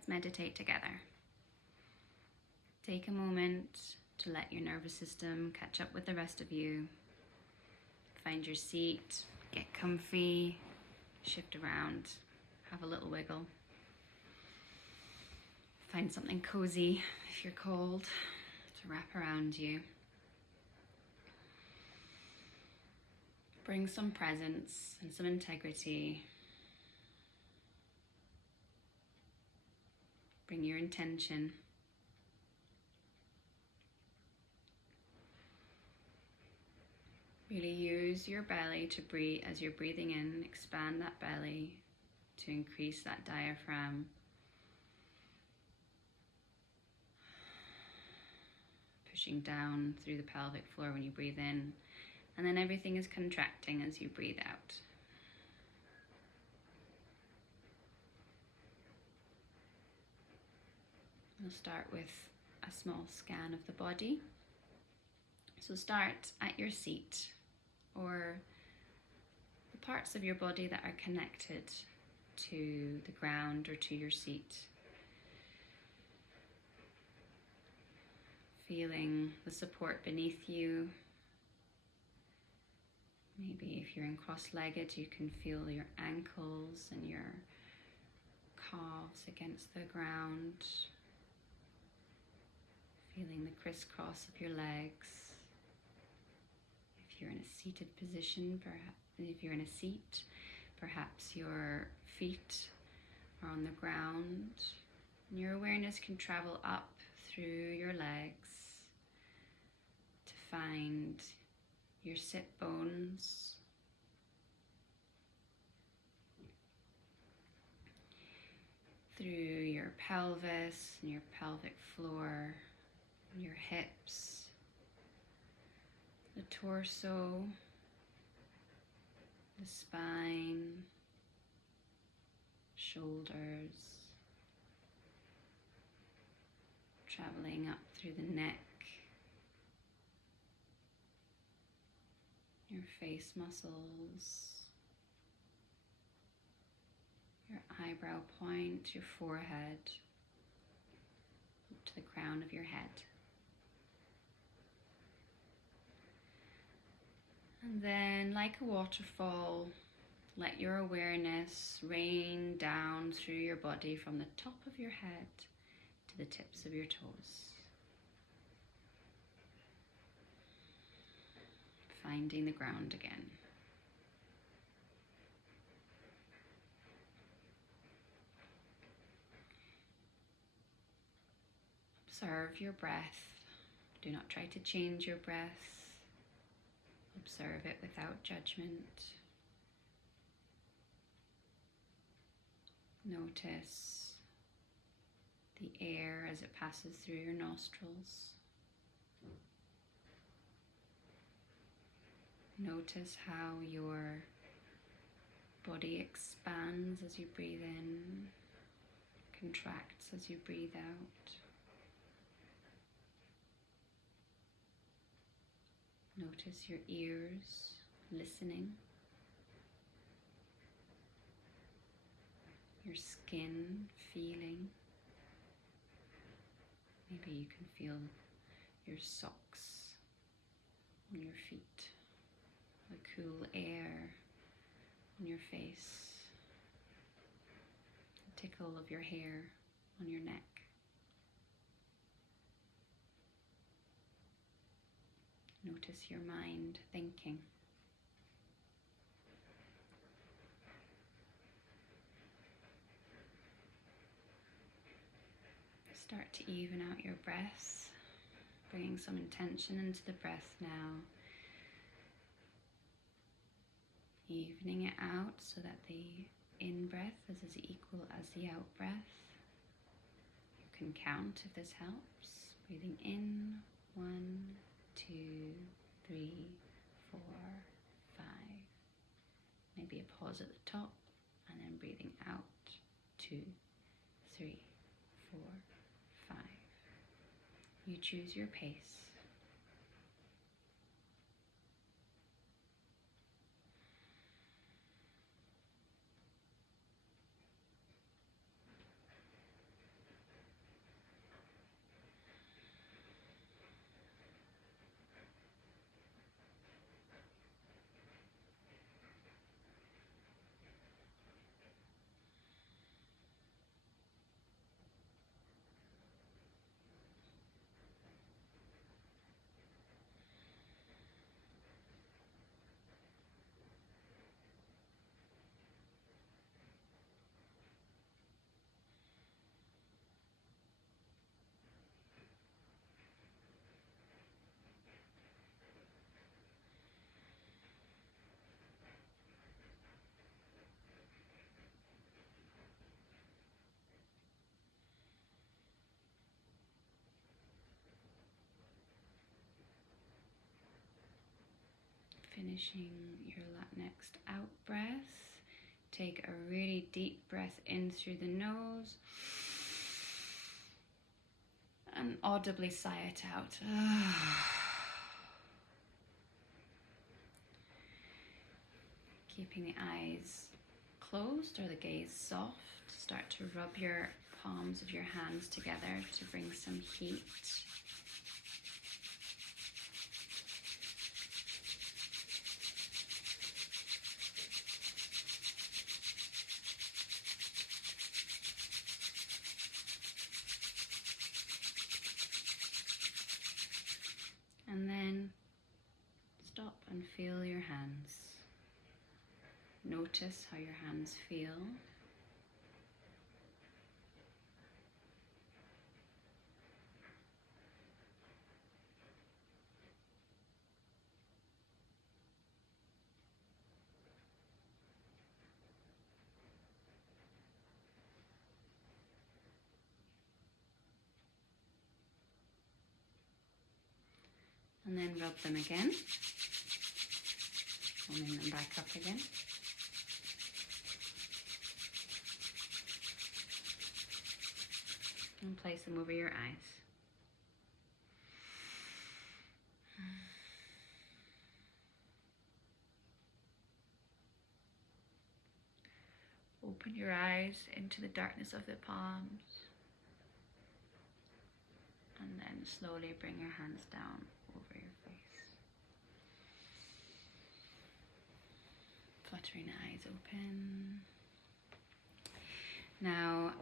let's meditate together. Take a moment to let your nervous system catch up with the rest of you. Find your seat, get comfy, shift around, have a little wiggle. Find something cozy if you're cold to wrap around you. Bring some presence and some integrity. Bring your intention. Really use your belly to breathe as you're breathing in. Expand that belly to increase that diaphragm. Pushing down through the pelvic floor when you breathe in. And then everything is contracting as you breathe out. We'll start with a small scan of the body. So start at your seat or the parts of your body that are connected to the ground or to your seat. Feeling the support beneath you. Maybe if you're in cross-legged, you can feel your ankles and your calves against the ground. Feeling the crisscross of your legs. If you're in a seated position, perhaps if you're in a seat, perhaps your feet are on the ground. And your awareness can travel up through your legs to find your sit bones, through your pelvis and your pelvic floor, and your hips, the torso, the spine, shoulders, traveling up through the neck, your face muscles, your eyebrow point, your forehead, up to the crown of your head. And then, like a waterfall, let your awareness rain down through your body from the top of your head to the tips of your toes. Finding the ground again. Observe your breath. Do not try to change your breath. Observe it without judgment. Notice the air as it passes through your nostrils. Notice how your body expands as you breathe in, contracts as you breathe out. Notice your ears listening, your skin feeling. Maybe you can feel your socks on your feet, the cool air on your face, the tickle of your hair on your neck. Notice your mind thinking. Start to even out your breaths, bringing some intention into the breath now. Evening it out so that the in-breath is as equal as the out-breath. You can count if this helps. Breathing in, 1, 2, 3, 4, 5. Maybe a pause at the top and then breathing out, 2, 3, 4, 5. You choose your pace. finishing your next out breath, take a really deep breath in through the nose and audibly sigh it out. Keeping the eyes closed or the gaze soft, start to rub your palms of your hands together to bring some heat. And then stop and feel your hands. Notice how your hands feel. And then rub them again, pulling them back up again. And place them over your eyes. Open your eyes into the darkness of the palms. And then slowly bring your hands down over your face. Fluttering eyes open. Now,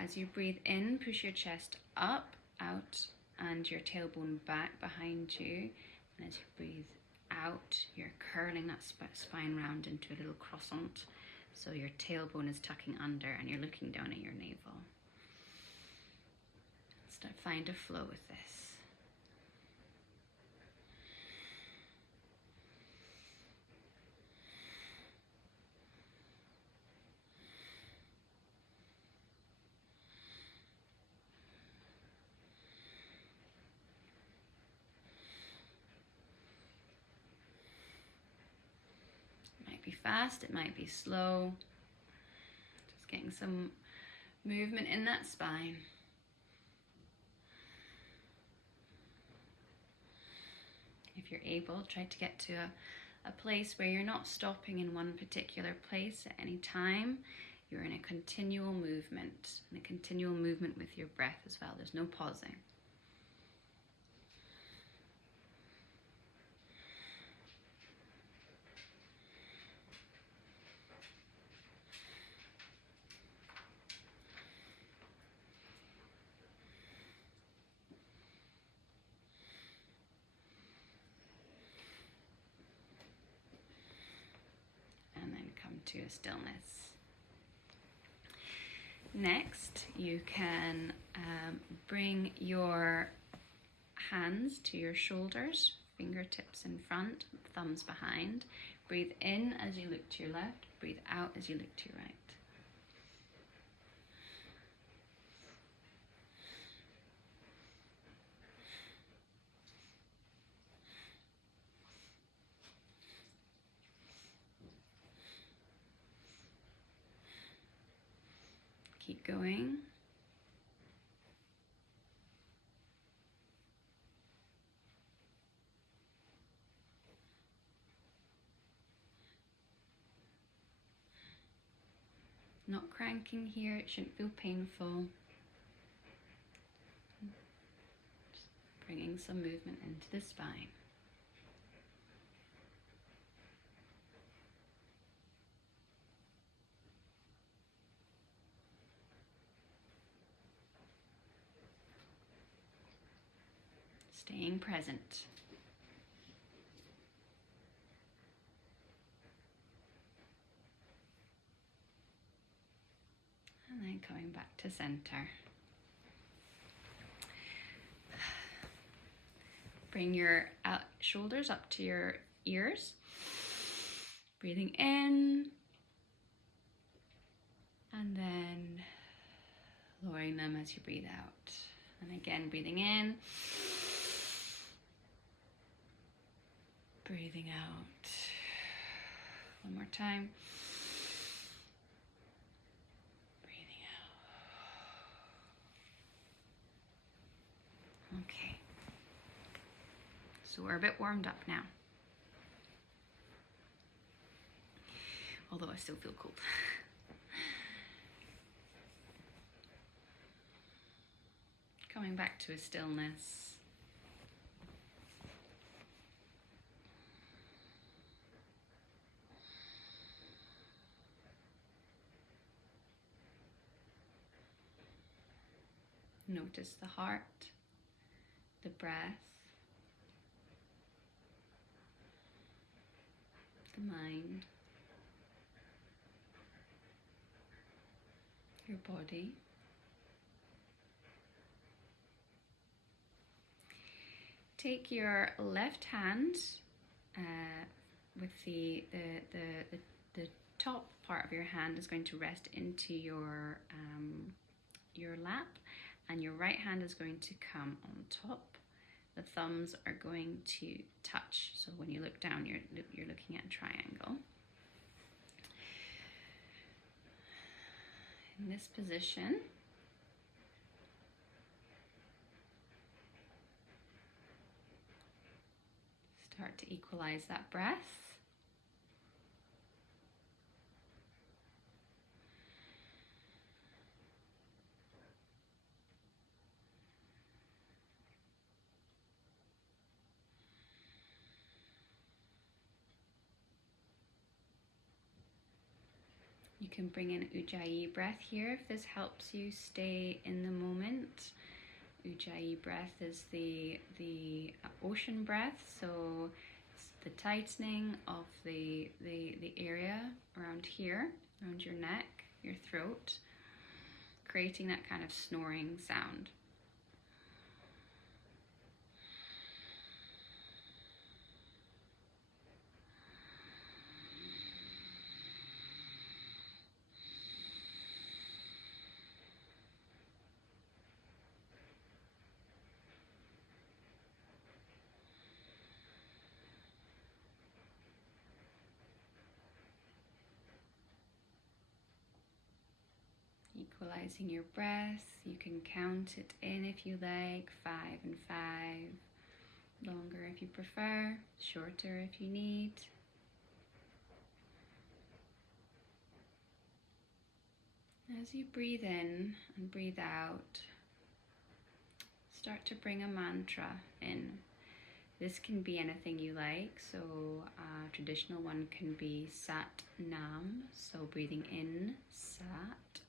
as you breathe in, push your chest up, out, and your tailbone back behind you. And as you breathe out, you're curling that spine round into a little croissant. So your tailbone is tucking under and you're looking down at your navel. Find a flow with this. It might be fast, it might be slow. Just getting some movement in that spine. If you're able, try to get to a place where you're not stopping in one particular place at any time. You're in a continual movement, and a continual movement with your breath as well. There's no pausing. To a stillness. Next, you can bring your hands to your shoulders, fingertips in front, thumbs behind. Breathe in as you look to your left, breathe out as you look to your right. Keep going. Not cranking here, it shouldn't feel painful. Just bringing some movement into the spine. Staying present. And then coming back to center. Bring your shoulders up to your ears. Breathing in. And then lowering them as you breathe out. And again, breathing in. Breathing out. One more time. Breathing out. Okay. So we're a bit warmed up now. Although I still feel cold. Coming back to a stillness. Notice the heart, the breath, the mind, your body. Take your left hand with the top part of your hand is going to rest into your lap, and your right hand is going to come on top. The thumbs are going to touch. So when you look down, you're looking at a triangle. In this position, start to equalize that breath. You can bring in Ujjayi breath here if this helps you stay in the moment. Ujjayi breath is the ocean breath, so it's the tightening of the area around here, around your neck, your throat, creating that kind of snoring sound. Equalizing your breath. You can count it in if you like, 5 and 5. Longer if you prefer, shorter if you need. As you breathe in and breathe out, start to bring a mantra in. This can be anything you like, so a traditional one can be Sat Nam, so breathing in, Sat,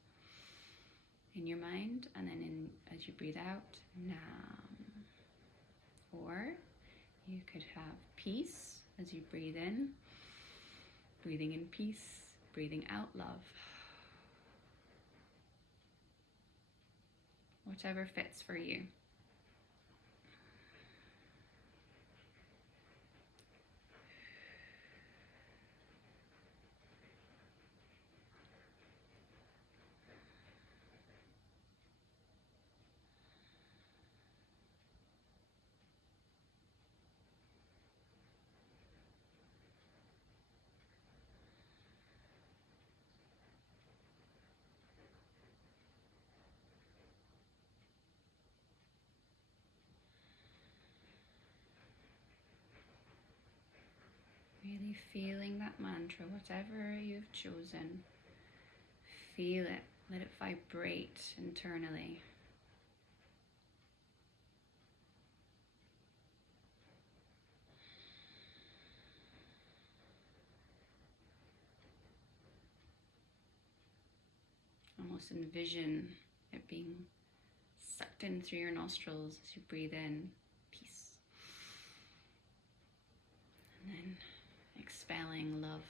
in your mind, and then as you breathe out, Nam. Or you could have peace as you breathe in, breathing in peace, breathing out love. Whatever fits for you. Really feeling that mantra, whatever you've chosen. Feel it, let it vibrate internally. Almost envision it being sucked in through your nostrils as you breathe in, peace. And then expelling love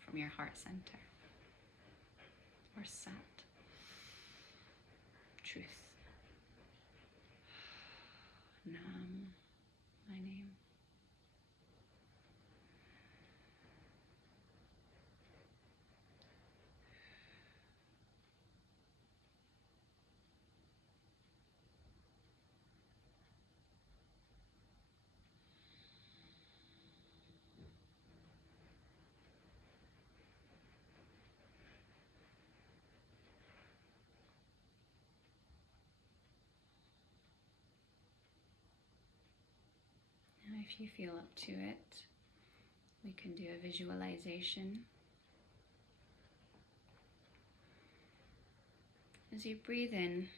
from your heart center, or Sat, truth. Nam, my name. if you feel up to it, we can do a visualization. As you breathe in,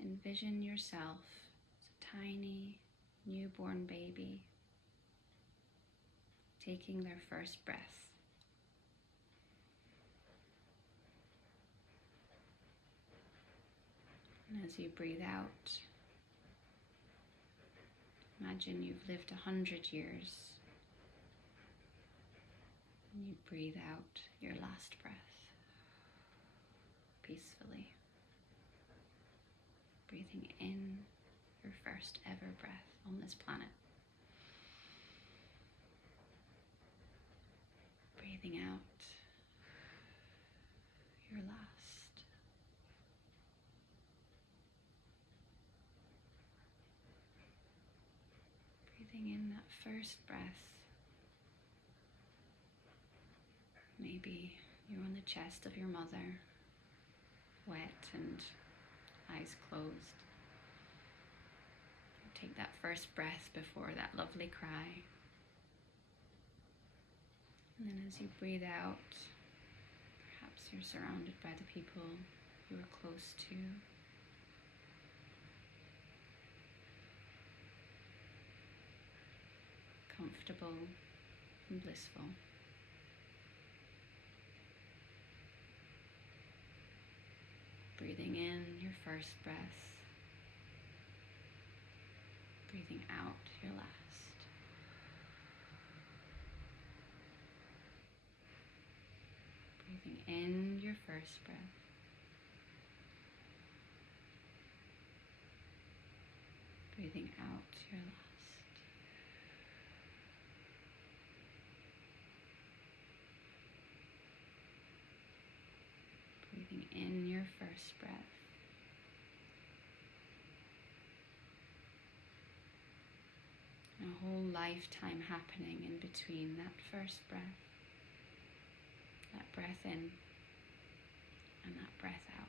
envision yourself as a tiny newborn baby taking their first breath. And as you breathe out, imagine you've lived 100 years. And you breathe out your last breath peacefully. Breathing in your first ever breath on this planet. Breathing out your last. Breathing in that first breath. Maybe you're on the chest of your mother, wet and eyes closed. Take that first breath before that lovely cry. And then as you breathe out, perhaps you're surrounded by the people you are close to. Comfortable and blissful. Breathing in your first breath. Breathing out your last. Breathing in your first breath. Breathing out your last. Breathing in your first breath. A whole lifetime happening in between that first breath, that breath in, and that breath out.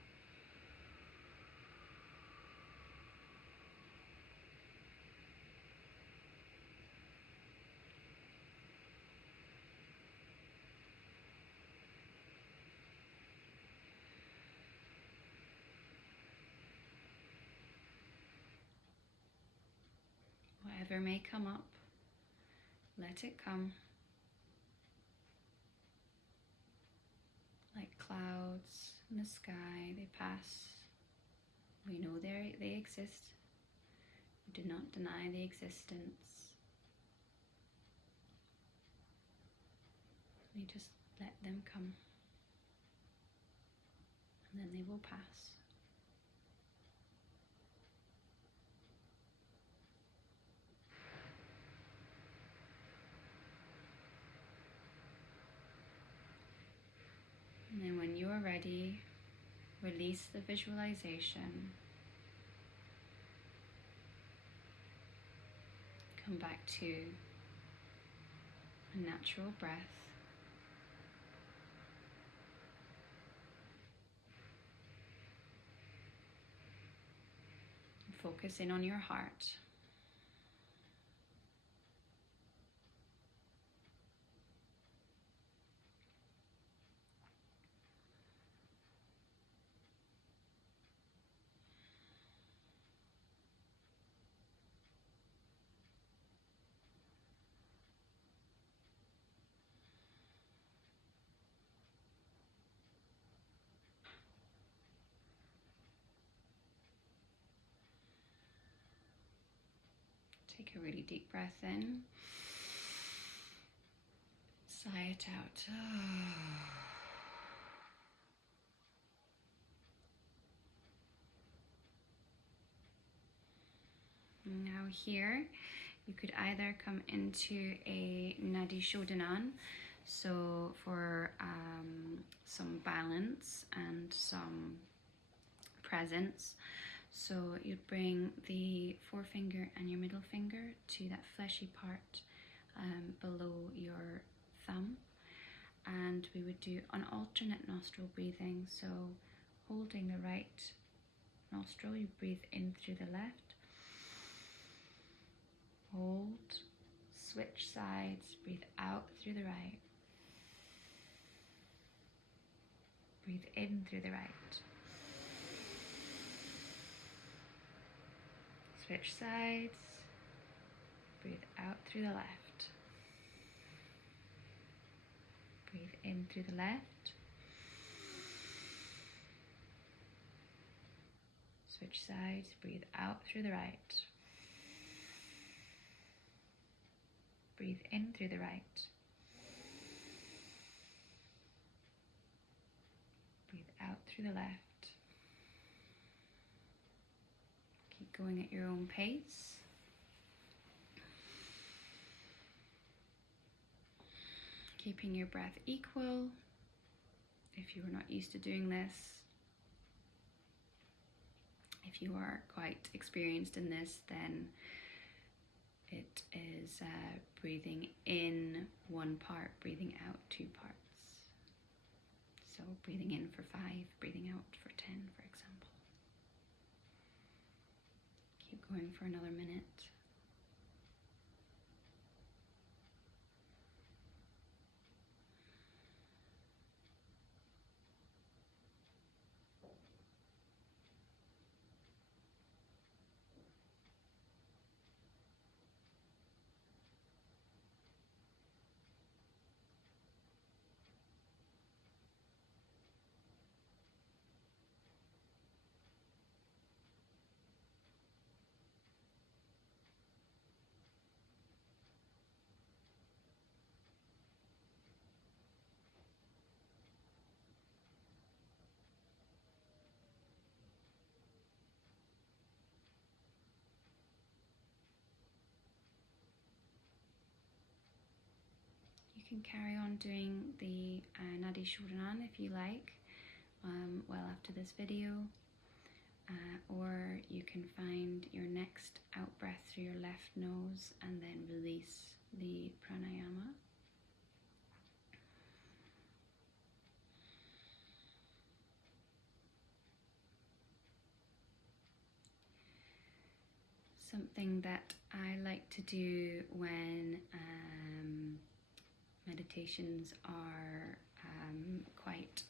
Whatever may come up, let it come. Like clouds in the sky, they pass. We know they exist. We do not deny the existence. We just let them come. And then they will pass. And then when you are ready, release the visualization. Come back to a natural breath. Focus in on your heart. Take a really deep breath in. Sigh it out. Now here, you could either come into a Nadi Shodanan, so for some balance and some presence. So you'd bring the forefinger and your middle finger to that fleshy part below your thumb, and we would do an alternate nostril breathing. So holding the right nostril, you breathe in through the left, Hold, switch sides, breathe out through the right. Breathe in through the right. Switch sides, breathe out through the left. Breathe in through the left. Switch sides, breathe out through the right. Breathe in through the right. Breathe out through the left. Keep going at your own pace. Keeping your breath equal. If you are not used to doing this, if you are quite experienced in this, then it is breathing in one part, breathing out two parts. So breathing in for 5, breathing out for 10, for example. Keep going for another minute. You can carry on doing the Ma Sharanam if you like, well after this video, or you can find your next out breath through your left nose and then release the pranayama. Something that I like to do when meditations are quite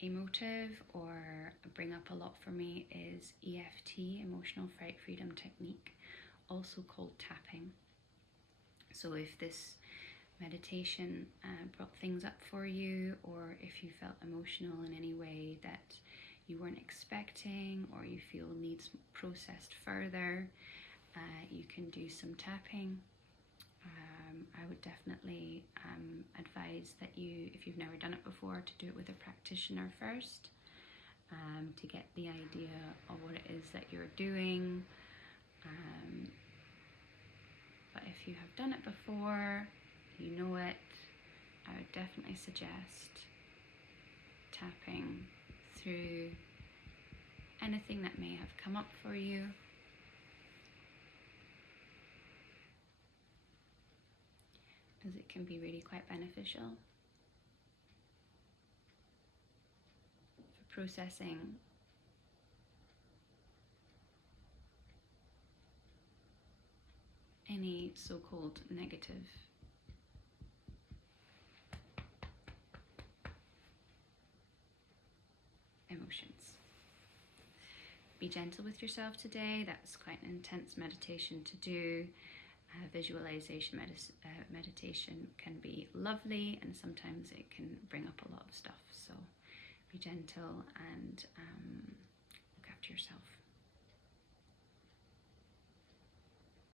emotive or bring up a lot for me is EFT, Emotional Freedom Technique, also called tapping. So if this meditation brought things up for you, or if you felt emotional in any way that you weren't expecting or you feel needs processed further, you can do some tapping. I would definitely advise that you, if you've never done it before, to do it with a practitioner first, to get the idea of what it is that you're doing. But if you have done it before, you know it, I would definitely suggest tapping through anything that may have come up for you. As it can be really quite beneficial for processing any so-called negative emotions. Be gentle with yourself today. That's quite an intense meditation to do. Visualization meditation can be lovely, and sometimes it can bring up a lot of stuff. So be gentle and look after yourself.